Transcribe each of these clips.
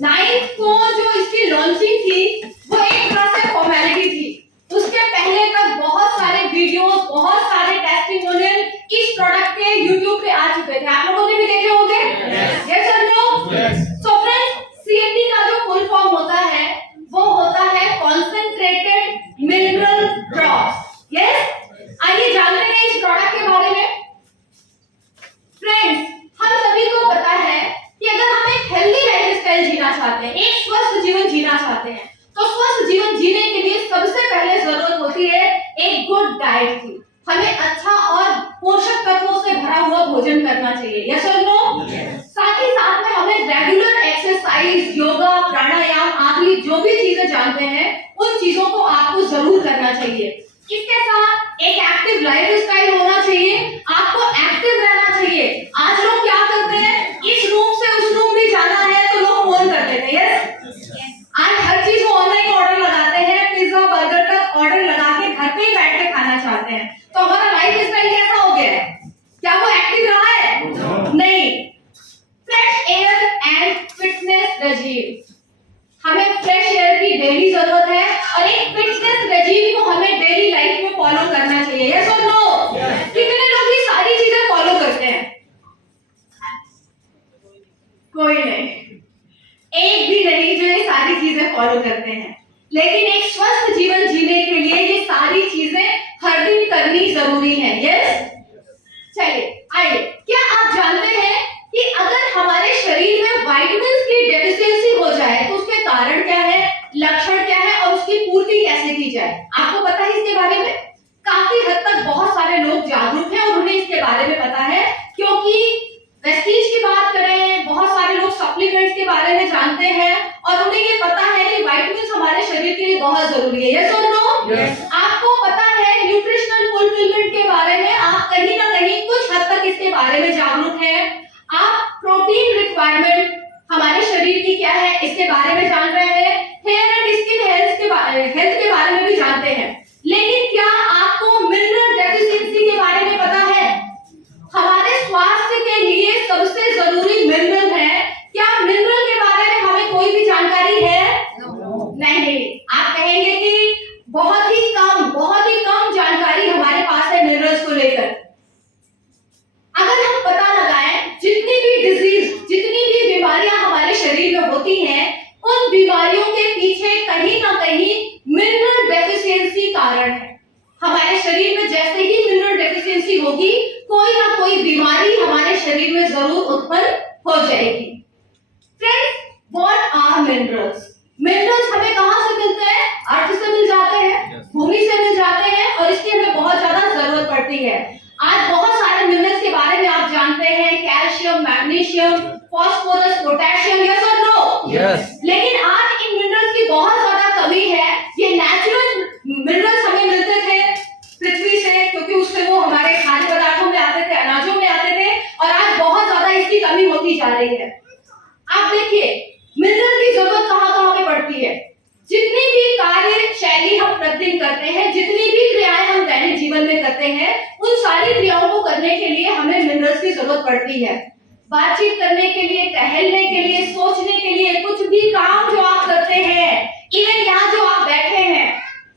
Ninth को जो इसकी लॉन्चिंग थी वो एक तरह से फॉर्मेलिटी थी। उसके पहले तक बहुत सारे वीडियोस, बहुत सारे टेस्टिमोनियल इस प्रोडक्ट के यूट्यूब पे आ चुके थे। आप लोगों ने भी देखे होंगे। यस और नो? सो फ्रेंड्स, CMD का जो फुल फॉर्म होता है वो होता है कॉन्सेंट्रेटेड मिनरल ड्रॉप्स। यस, आइए जानते हैं इस प्रोडक्ट के बारे में। फ्रेंड्स, हम सभी को पता है कि अगर हम एक हेल्दी लाइफस्टाइल जीना चाहते हैं, एक स्वस्थ जीवन जीना चाहते हैं, तो स्वस्थ जीवन जीने के लिए सबसे पहले जरूरत होती है एक गुड डाइट की। हमें अच्छा और पोषक तत्वों से भरा हुआ भोजन करना चाहिए। यस और नो? साथ ही साथ में हमें रेगुलर एक्सरसाइज, योगा, प्राणायाम आदि जो भी चीजें जानते हैं उन चीजों को आपको जरूर करना चाहिए। इसके साथ एक एक्टिव लाइफस्टाइल होना चाहिए। आपको एक्टिव रहना चाहिए। आज लोग क्या करते हैं, इस रूम से उस रूम भी जाना है तो लोग फोन कर देते हैं। आज हर चीज को ऑनलाइन ऑर्डर लगाते हैं, पिज्जा बर्गर का ऑर्डर लगा के घर पे ही बैठ के खाना चाहते हैं। तो हमारा लाइफस्टाइल कैसा हो गया है? क्या वो एक्टिव रहा है? नहीं। Fresh air and fitness regime, हमें फ्रेश एयर की डेली जरूरत है और एक फिटनेस रेजिम को हमें डेली लाइफ में फॉलो करना चाहिए। यस और नो? कितने लोग ये सारी चीजें फॉलो करते हैं? कोई नहीं, एक भी नहीं जो ये सारी चीजें फॉलो करते हैं। लेकिन एक स्वस्थ जीवन जीने के लिए ये सारी चीजें हर दिन करनी जरूरी है। यस, चलिए आइए, क्या आप जानते हैं कि अगर हमारे शरीर में विटामिन्स की डेफिशिएंसी हो जाए तो उसके कारण क्या है, लक्षण क्या है और उसकी पूर्ति कैसे की जाए? आपको पता है इसके बारे में? काफी हद तक बहुत सारे लोग जागरूक हैं और उन्हें इसके बारे में पता है, क्योंकि वेस्टीज की बात करें, बहुत सारे लोग सप्लीमेंट्स के बारे में जानते हैं और उन्हें ये पता है कि विटामिन्स हमारे शरीर के लिए बहुत जरूरी है। यस और नो? आपको पता है न्यूट्रिशनल फुलफिलमेंट के बारे में, आप कहीं ना कहीं कुछ हद तक इसके बारे में जागरूक हैं। आप प्रोटीन रिक्वायरमेंट हमारे शरीर की क्या है इसके बारे में जान रहे हैं। हेयर एंड स्किन हेल्थ के बारे में भी जानते हैं। लेकिन क्या आपको मिनरल डेफिशिएंसी के बारे में पता है? हमारे स्वास्थ्य के लिए सबसे जरूरी मिनरल है। क्या मिनरल के बारे में हमें कोई भी जानकारी है? नहीं। आप कहेंगे कि बहुत ही कम जानकारी हमारे पास है मिनरल्स को लेकर। अगर हम पता लगाएं, जितनी भी डिजीज, जितनी भी बीमारियां हमारे शरीर में होती हैं, उन बीमारियों के पीछे कहीं ना कहीं मिनरल डेफिशिएंसी कारण है। हमारे शरीर में जैसे ही मिनरल डेफिशिएंसी होगी, कोई ना कोई बीमारी हमारे शरीर में जरूर उत्पन्न हो जाएगी। Friends, what are minerals? Minerals हमें कहां से मिलते हैं? अर्थ से मिल जाते हैं, भूमि से मिल जाते हैं और इसकी हमें बहुत ज्यादा जरूरत पड़ती है। आज बहुत सारे मिनरल्स के बारे में आप जानते हैं, calcium, magnesium, phosphorus, potassium. Yes और नो? यस। लेकिन आज इन मिनरल्स की बहुत ज्यादा कमी है। ये नेचुरल मिनरल्स हमें मिलते थे पृथ्वी से, क्योंकि उससे वो हमारे खाद्य पदार्थों में आते थे, अनाजों में आते थे, और आज बहुत ज्यादा इसकी कमी होती जा रही है। आप देखिए मिनरल की जरूरत कहां-कहां पे पड़ती है। जितनी भी कार्य शैली हम प्रतिदिन करते हैं, जितनी भी क्रियाएं हम दैनिक जीवन में करते हैं, उन सारी क्रियाओं को करने के लिए हमें मिनरल्स की जरूरत पड़ती है। बातचीत करने के लिए, टहलने के लिए, सोचने के लिए, कुछ भी काम जो आप करते हैं, इवन यहाँ जो आप बैठे हैं,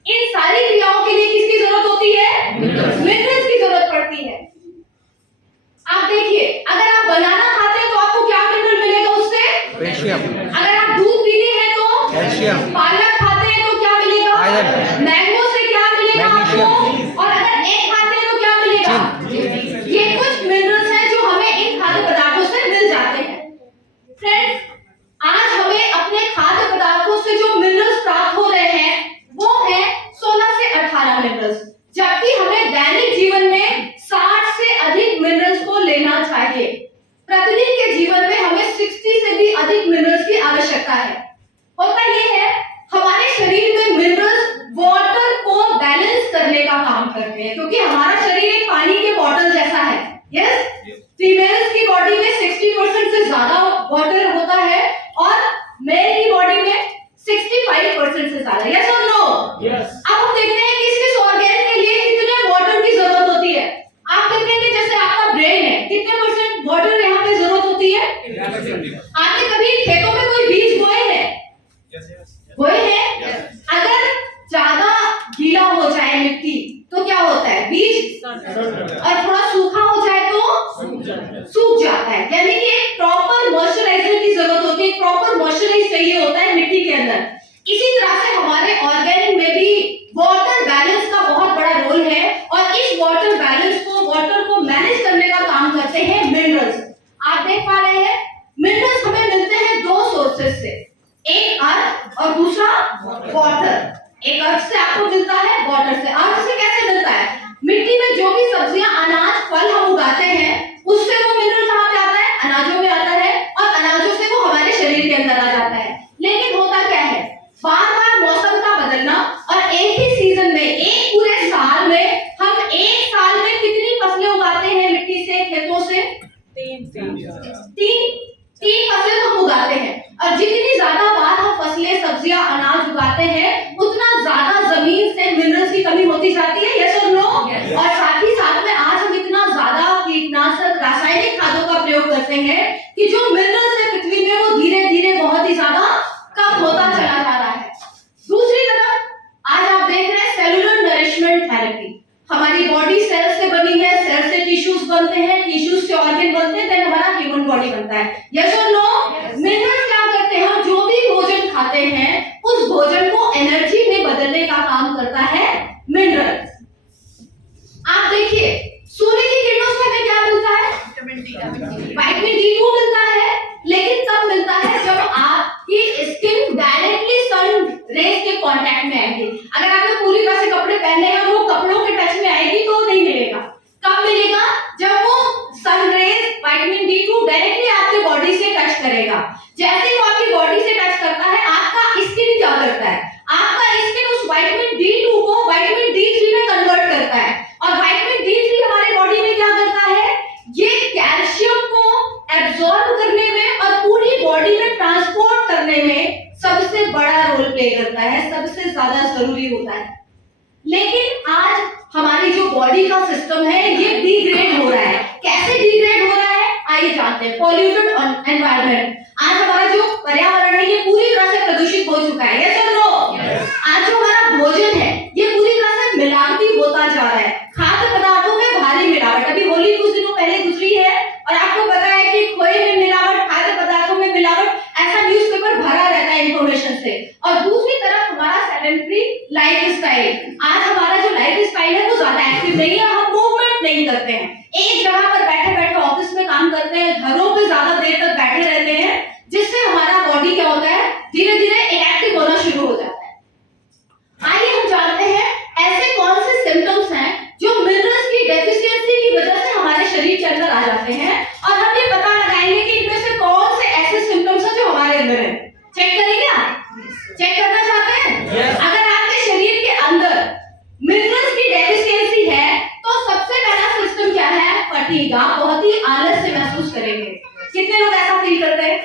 इन सारी क्रियाओं के लिए किसकी जरूरत होती है? मिनरल्स की जरूरत पड़ती है। आप देखिए, अगर आप बनाना खाते हैं तो आपको क्या मिनरल मिलेगा उससे? कैल्शियम। अगर आप दूध पीते हैं तो कैल्शियम। पालक खाते हैं तो क्या मिलेगा? आयरन। मैंगो से क्या मिलेगा आपको? और अगर एग खाते हैं तो क्या मिलेगा? ये कुछ मिनरल्स हैं जो हमें इन खाद्य पदार्थों से मिल जाते हैं। फ्रेंड्स, आज हमें अपने खाद्य पदार्थों से जो मिनरल्स प्राप्त हो रहे हैं वो है 16 से 18 मिनरल्स, जबकि हमें दैनिक जीवन में 60 से अधिक मिनरल्स को लेना चाहिए। प्रतिदिन के जीवन में हमें 60 से भी अधिक मिनरल्स की आवश्यकता है। होता यह है, हमारे शरीर में मिनरल्स वाटर को बैलेंस करने का काम करते हैं, क्योंकि हमारा शरीर एक पानी के बॉटल जैसा है। यस, तो से ज्यादा वाटर होता है और मेल की बॉडी में 65% से ज्यादा। यस और नो? अब हम देखते हैं कि किस ऑर्गन के लिए कितने वाटर की जरूरत होती है। आप देखेंगे जैसे आपका ब्रेन है, कितने परसेंट वाटर यहाँ पे जरूरत होती है? आपने कभी खेतों में कोई बीज बोए हैं? बोए हैं? अगर ज्यादा गीला हो जाए मिट्टी तो क्या होता है? बीज, और थोड़ा सूखा हो जाए तो सूख जाता है। यानी कि एक प्रॉपर मॉइस्चराइजर की जरूरत होती है, प्रॉपर मॉइस्चराइज चाहिए होता है मिट्टी के अंदर। इसी तरह से हमारे ऑर्गेनिक में भी वाटर बैलेंस का बहुत बड़ा रोल है और इस वाटर बैलेंस को, वाटर को मैनेज करने का काम करते हैं मिनरल्स। आप देख पा रहे हैं मिनरल्स हमें मिलते हैं दो सोर्सेस से, एक अर्थ और दूसरा वाटर। एक अर्थ से आपको मिलता है, वाटर से। अर्थ से कैसे मिलता है? मिट्टी में जो भी सब्जियां, अनाज, फल हम उगाते हैं उससे वो मिनरल कहां पे आता है? अनाजों में आता है और अनाजों से वो हमारे शरीर के अंदर आ जाता है। लेकिन होता क्या है, बार बार मौसम का बदलना और एक ही सीजन में, एक पूरे साल में हम एक साल में कितनी फसलें उगाते हैं मिट्टी से, खेतों से? तीन फसलें हम उगाते हैं और जितनी ज्यादा बार हम फसलें, सब्जियां, अनाज उगाते हैं उतना ज्यादा जमीन से मिनरल्स की कमी होती जाती है। यस और नो? और साथ ही साथ में आज हम इतना ज्यादा कीटनाशक, रासायनिक खादों का प्रयोग करते हैं कि जो मिनरल्स है पृथ्वी में वो धीरे धीरे बहुत ही ज्यादा कम होता चला जा रहा है। दूसरी तरफ आज आप देख रहे हैं सेलुलर नरिशमेंट थेरेपी। हमारी बॉडी सेल से बनी है, सेल से टिश्यूज बनते हैं, टिश्यूज से ऑर्गन बनते हैं, देन हमारा ह्यूमन बॉडी बनता है। यस और नो? मिनरल्स क्या करते हैं, हम जो भी भोजन खाते हैं उस भोजन को एनर्जी में बदलने का काम करता है मिनरल्स। आप देखिए सूर्य की किरणों से हमें क्या मिलता है? विटामिन D2 मिलता है, लेकिन कब मिलता है? जब आपकी स्किन डायरेक्टली सन रेज के कांटेक्ट में आएगी। अगर आपने पूरी तरह से कपड़े पहने हैं और वो कपड़ों के टच में आएगी तो नहीं मिलेगा। कब मिलेगा? जब वो sun rays, vitamin D2 directly आपकी बॉडी से टच करेगा। जैसे ही वो आपकी बॉडी से टच करता है, आपका स्किन क्या करता है? आपका स्किन उस विटामिन D2 को विटामिन D3 में कन्वर्ट करता है और विटामिन D3 हमारे बॉडी में क्या करता है? ये कैल्शियम को एब्सॉर्ब करने में और पूरी बॉडी में ट्रांसपोर्ट करने में सबसे बड़ा रोल प्ले करता है, सबसे ज्यादा जरूरी होता है। लेकिन आज हमारी जो बॉडी का सिस्टम है ये डिग्रेड हो रहा है। कैसे डिग्रेड हो रहा है आइए जानते हैं। पॉल्यूटेड एनवायरनमेंट, आज हमारा जो पर्यावरण है ये पूरी तरह से प्रदूषित हो चुका है। यस और नो? आज जो हमारा भोजन है ये पूरी तरह से मिलावटी होता जा रहा है। खाद्य पदार्थों में भारी मिलावट, अभी होली कुछ दिनों पहले गुजरी है और आपको पता है कि खोए में मिलावट, खाद्य पदार्थों में मिलावट, ऐसा न्यूज़पेपर भरा रहता है इंफॉर्मेशन से। और दूसरी तरफ हमारा सेडेंटरी लाइफस्टाइल, आज हमारा जो लाइफस्टाइल है वो ज्यादा एक्टिव नहीं है, हम मूवमेंट नहीं करते हैं, एक जगह पर बैठे बैठे ऑफिस में काम करते हैं, घरों पे ज्यादा देर तक बैठे रहते हैं, जिससे हमारा बॉडी क्या होता है? धीरे धीरे इनएक्टिव होना शुरू हो जाता है। आइए हम जानते हैं ऐसे कौन से सिम्टम्स हैं जो मिनरल्स की डेफिशिएंसी की वजह से हमारे शरीर के अंदर आ जाते हैं और हम ये पता लगाएंगे कि इनमें से कौन से ऐसे सिम्टम्स हैं जो हमारे अंदर हैं। चेक करेंगे आप? चेक करना चाहते हैं? अगर आपके शरीर के अंदर मिनरल्स की डेफिशिएंसी है तो सबसे पहला सिस्टम क्या है? फटीग। आप बहुत ही आलस से महसूस करेंगे। कितने लोग ऐसा फील करते हैं?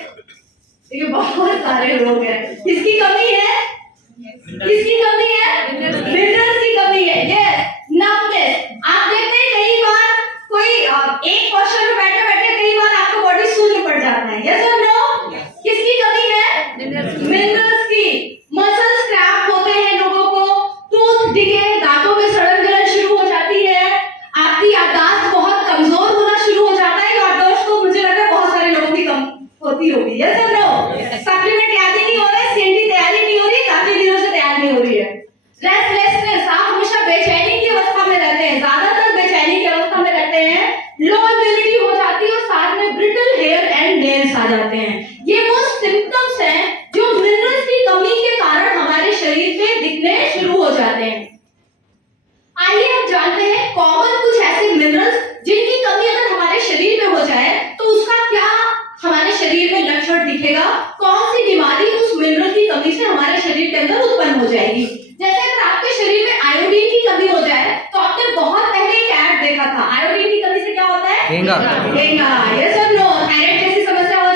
देखिए बहुत सारे लोग हैं। किसकी कमी है? किसकी कमी है? मिनरल्स की कमी है। Yes, nervousness. आप देखते हैं कई बार कोई एक पोस्चर में बैठे बैठे कई बार आपको बॉडी शून्य पड़ जाता है। यस और नो? किसकी कमी है? मिनरल्स की। मसल्स क्रैम्प होते हैं लोगों को, टूथ डिके, दांतों में सड़न गलन शुरू हो जाती है, आपकी याददाश्त बहुत कमजोर होना शुरू हो जाता है। याददाश्त तो मुझे लगा बहुत सारे लोगों की कम होती होगी। यस और नो? सप्लीमेंट याद ही नहीं हो रहा है, सीएनडी तैयारी नहीं हो रही, काफी दिनों से तैयार नहीं हो रही है। रेस्टलेसनेस, आप हमेशा बेचैनी की अवस्था में रहते हैं, ज्यादातर बेचैनी की अवस्था में रहते हैं, लो इम्यूनिटी हो जाती है और साथ में ब्रिटल हेयर एंड नेल्स आ जाते हैं। ये वो सिम्टम्स हैं जो मिनरल्स की कमी के कारण हमारे शरीर में दिखने शुरू हो जाते हैं। आइए हम जानते हैं कॉमन कुछ ऐसे मिनरल्स जिनकी कमी अगर हमारे शरीर में हो जाए तो उसका क्या हमारे शरीर में लक्षण दिखेगा, कौन सी बीमारी उस मिनरल की कमी से हमारे शरीर के अंदर उत्पन्न हो जाएगी। जैसे अगर आपके शरीर में आयोडीन की कमी हो जाए तो आपने बहुत पहले एक ऐड देखा था, आयोडीन की कमी से क्या होता है? घेंगा। यस और नो? थायराइड जैसी समस्या हो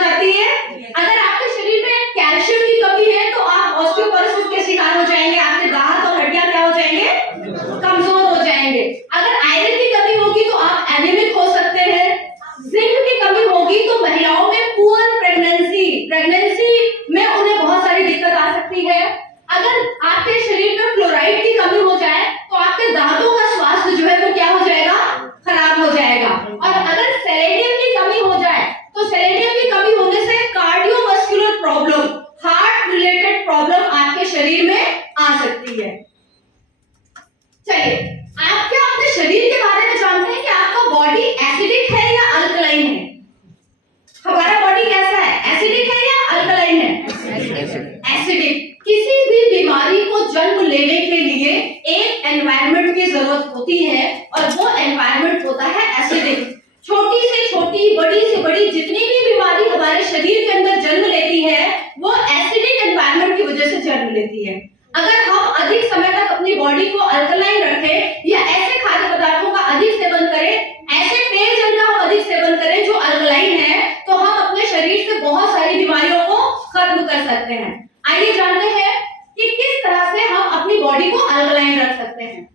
जरूरत होती है और वो एनवायरनमेंट होता है एसिडिक। छोटी से छोटी, बड़ी से बड़ी जितनी भी बीमारी हमारे शरीर के अंदर जन्म लेती है वो एसिडिक एनवायरनमेंट की वजह से जन्म लेती है। अगर हम अधिक समय तक अपनी बॉडी को अल्कलाइन रखें या ऐसे खाद्य पदार्थों का अधिक सेवन करें, ऐसे पेयजल का हम अधिक सेवन करें जो अल्कलाइन है, तो हम अपने शरीर से बहुत सारी बीमारियों को खत्म कर सकते हैं। आइए जानते हैं कि किस तरह से हम अपनी बॉडी को अल्कलाइन रख सकते हैं।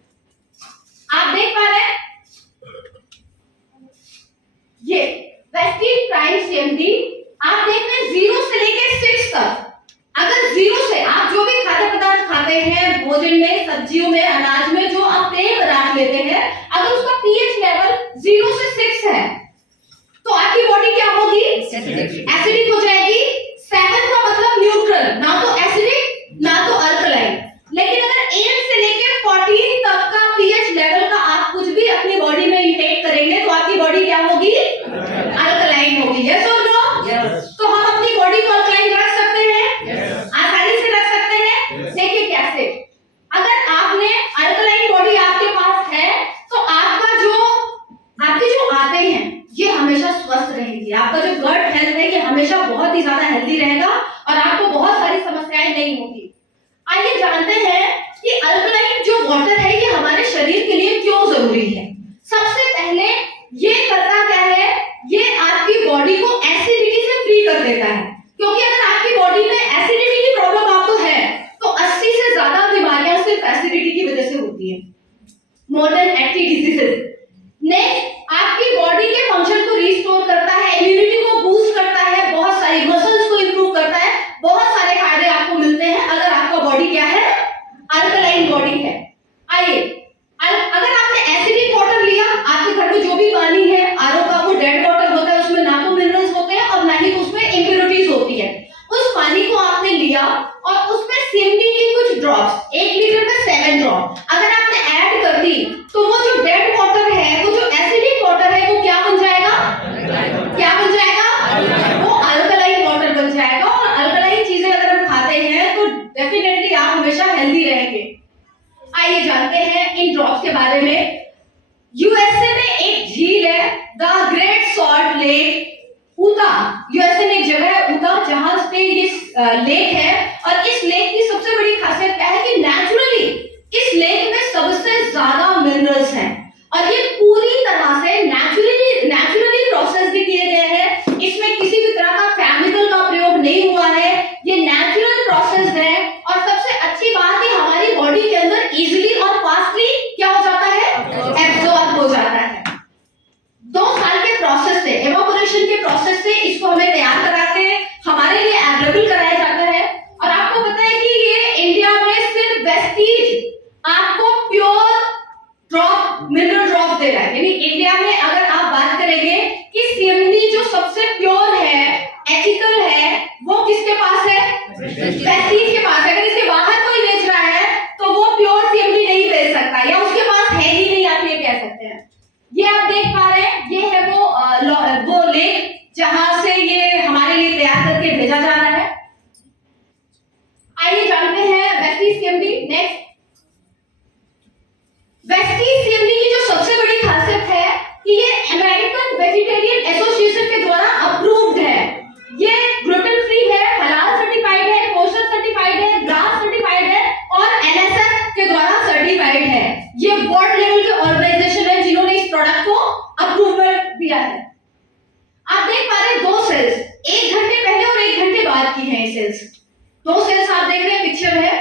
आप देख पा रहे हैं ये वेस्टीज प्राइम सीएमडी, आप देख रहे हैं 0 से लेकर 6 तक। अगर 0 से आप जो भी खाद्य पदार्थ खाते हैं, भोजन में, सब्जियों में, अनाज में जो आप पेय पदार्थ लेते हैं, अगर उसका पीएच लेवल 0 से 6 है तो आपकी बॉडी क्या होगी? एसिडिक हो जाएगी। 7 का मतलब न्यूट्रल, ना तो एसिडिक ना तो अल्कलाइन। लेकिन अगर 8 से लेकर 14 तक का पीएच लेवल का आप कुछ भी अपनी बॉडी में इंटेक करेंगे तो आपकी बॉडी क्या होगी? अल्कलाइन होगी। यस और नो? तो हम अपनी बॉडी को अल्कलाइन रख सकते हैं, आसानी से रख सकते हैं। देखिए कैसे, अगर आपने अल्कलाइन बॉडी आपके पास है तो आपके जो आते हैं ये हमेशा स्वस्थ रहेंगी। आपका जो गट हेल्थ है ये हमेशा बहुत ही ज्यादा हेल्दी रहेगा और आपको बहुत सारी समस्याएं नहीं होगी। आइए जानते हैं कि अल्कलाइन जो वाटर है ये हमारे शरीर के लिए क्यों जरूरी है। सबसे पहले ये करता क्या है, ये आपकी बॉडी को एसिडिटी से फ्री कर देता है। क्योंकि अगर आपकी बॉडी में एसिडिटी की प्रॉब्लम आपको है तो 80 से ज्यादा बीमारियां सिर्फ एसिडिटी की वजह से होती है, मोर देन 80 डिजीजेस। नेक्स्ट, आपकी बॉडी के फंक्शन को रिस्टोर करता है, इम्यूनिटी को बूस्ट करता है, बहुत सारी मसल्स को इंप्रूव करता है, बहुत सारे फायदे आपको मिलते हैं अगर आपका बॉडी क्या है? अल्कलाइन बॉडी है। आइए, अगर आपने एसिडिक वाटर लिया, आपके घर में जो भी पानी है आरओ का वो डेड वाटर होता है, उसमें ना तो मिनरल्स होते हैं और ना ही उसमें इंप्योरिटीज होती है। उस पानी को आपने लिया और उसमें सीएमडी की कुछ ड्रॉप्स, 1 लीटर में 7 ड्रॉप अगर आपने ऐड कर दी तो वो जो डेड वाटर है, वो जो एसिडिक वाटर है, वो क्या बन जाएगा? क्या बन जाएगा? वो अल्कलाइन वाटर बन जाएगा। और अल्कलाइन चीजें अगर हम खाते हैं तो डेफिनेटली आप हमेशा हेल्दी रहेंगे। आइए जानते हैं इन ड्रॉप्स के बारे में। यूएसए में एक झील है, the Great Salt Lake, Utah. USA में एक जगह है ऊता जहां पे ये लेक है। और इस लेक की सबसे बड़ी खासियत क्या है कि नेचुरली इस लेक में सबसे ज्यादा मिनरल्स हैं और ये पूरी तरह से नेचुरली प्रोसेस भी किए गए हैं। इसमें किसी भी तरह का केमिकल का प्रयोग नहीं हुआ है, ये नेचुरल प्रोसेस है। और सबसे अच्छी बात है हमारी बॉडी के अंदर इजीली और फास्टली क्या हो जाता है? एब्जॉर्ब हो जाता है। 2 साल के प्रोसेस से, एवापोरेशन के प्रोसेस से इसको हमें तैयार कराते हैं, हमारे लिए अवेलेबल कराया जाता है। और आपको पता है कि ये इंडिया में सिर्फ वेस्टीज आपको प्योर ड्रॉप, मिनरल ड्रॉप दे रहा है। यानी इंडिया में अगर आप बात करेंगे कि सीएमडी जो सबसे प्योर है, एथिकल है, वो किसके पास है? वेस्टीज के पास है। अगर इसके बाहर कोई बेच रहा है तो वो प्योर सीएमडी नहीं बेच सकता या उसके पास है ही नहीं, आप ये कह सकते हैं। ये आप देख पा रहे हैं, ये है वो लेक जहां से ये हमारे लिए तैयार करके भेजा जा रहा है। आइए जानते हैं Vestige CMD. Next, Vestige CMD की जो सबसे बड़ी खासियत है कि ये अमेरिकन वेजिटेरियन एसोसिएशन के द्वारा अप्रूव्ड है। ये ग्लूटेन फ्री है, हलाल सर्टिफाइड है, कोशर सर्टिफाइड है, ग्रास सर्टिफाइड है और एनएसएफ के द्वारा सर्टिफाइड है। ये वर्ल्ड लेवल के ऑर्गेनाइजेशन है जिन्होंने इस प्रोडक्ट को अप्रूवल दिया है। आप देख पा रहे हैं 2 सेल्स, 1 घंटे पहले और 1 घंटे बाद की है ये सेल्स। 2 सेल्स आप देख रहे हैं, पिक्चर है।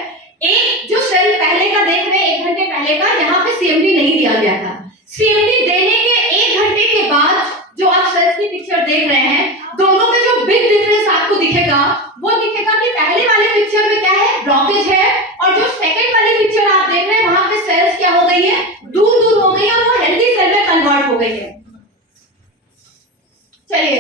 एक जो सेल पहले का देख रहे हैं, 1 घंटे पहले का, यहाँ पे सीएमडी नहीं दिया गया था। सीएमडी देने के 1 घंटे के बाद जो आप सेल्स की पिक्चर देख रहे हैं, दोनों में जो बिग डिफरेंस आपको दिखेगा वो दिखेगा कि पहले वाले पिक्चर में क्या है? ब्लॉकेज है। और जो सेकंड वाली पिक्चर आप देख रहे हैं वहां पे सेल्स क्या हो गई है? दूर दूर हो गई है और वो हेल्दी सेल में कन्वर्ट हो गई है। चलिए,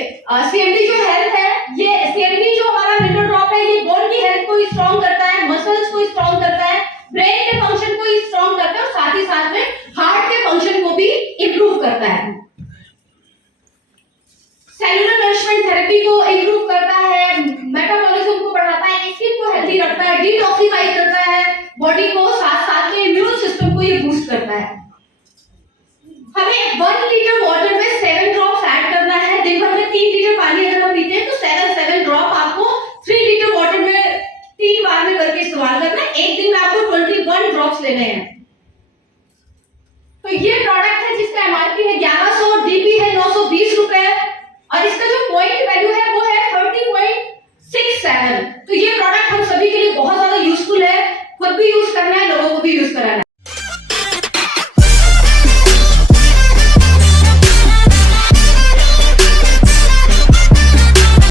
सीएमडी जो हेल्थ है, ये सीएमडी जो हमारा मिनरल ड्रॉप है, ये बोन की हेल्थ को स्ट्रॉन्ग करता है, मसल्स को स्ट्रॉन्ग करता है, ब्रेन के फंक्शन को स्ट्रॉन्ग करता है और साथ ही साथ में हार्ट के फंक्शन को भी इंप्रूव करता है। सेलुलर नरिशमेंट थेरेपी को इंप्रूव करता है, मेटाबॉलिज्म को बढ़ाता है, स्किन को हेल्दी रखता है, डिटॉक्सिफाई करता है बॉडी को, साथ साथ में इम्यून सिस्टम को ये बूस्ट करता है। हमें 1 लीटर वाटर में 7 ड्रॉप्स ऐड करना है। दिन भर में 3 लीटर पानी अगर हम पीते हैं तो 7 ड्रॉप आपको 3 लीटर वाटर में 3 बार में करके इस्तेमाल करना है। एक दिन में आपको 21 ड्रॉप्स लेने हैं। तो ये प्रोडक्ट है जिसका एमआरपी है 1100, डीपी है 920 रुपए।